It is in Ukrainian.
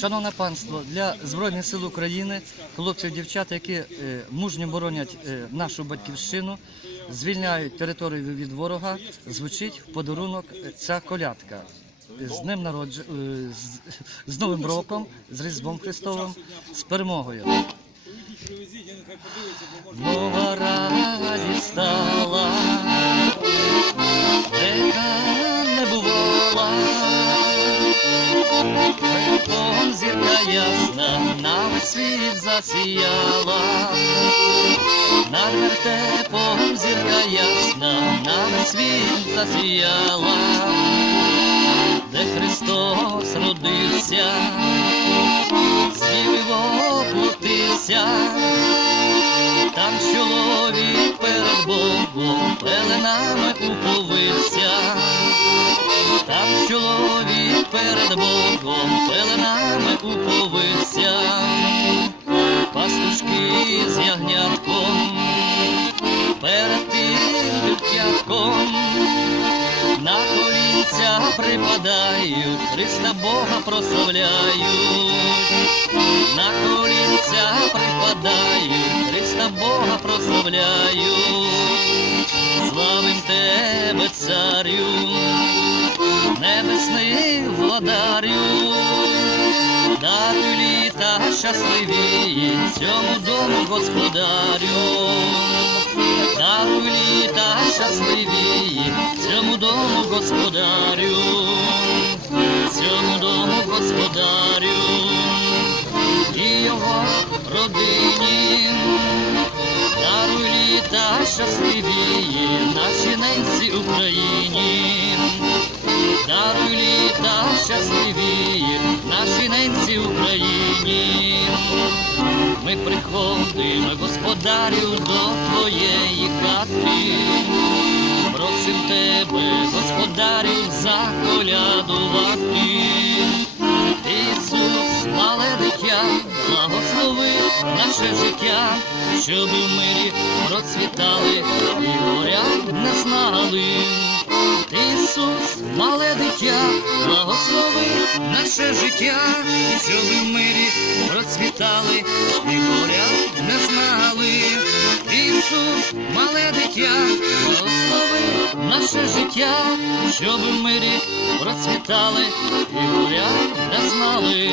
Шановне панство, для Збройних сил України, хлопців, дівчат, які е, мужньо боронять е, нашу батьківщину, звільняють територію від ворога, звучить в подарунок е, ця колядка. З днем народження, з, Новим роком, з Різдвом Христовим, з перемогою. Верхом зірка ясна, на весь світ засіяла. Над вертепом зірка ясна, на весь світ засіяла. Де Христос родився, звів воплотився, там чоловік перед Богом пеленами уповився. Там чоловік перед Богом пеленами уповився, пастушки з ягнятком, перед тим дитятком, на колінця припадають, Христа Бога прославляють, на колінця припадають, Христа Бога прославляють, славим тебе, літа щасливі цьому дому господарю, даруй літа щасливі цьому дому господарю, цьому дому господарю і його родині. Даруй літа щасливі нашій ненці Україні. Даруй літа щасливі нашій ненці Україні. Ми господарю, до твоєї хати. Просим тебе, господарю, заколядувати. Ісус, мале дитя, благослови наше життя, щоб в мирі процвітали і горя не знали. Мале дитя, благослови наше життя, щоб в мирі процвітали і горя не знали. Ісус, мале дитя, благослови наше життя, щоб в мирі процвітали і горя не знали.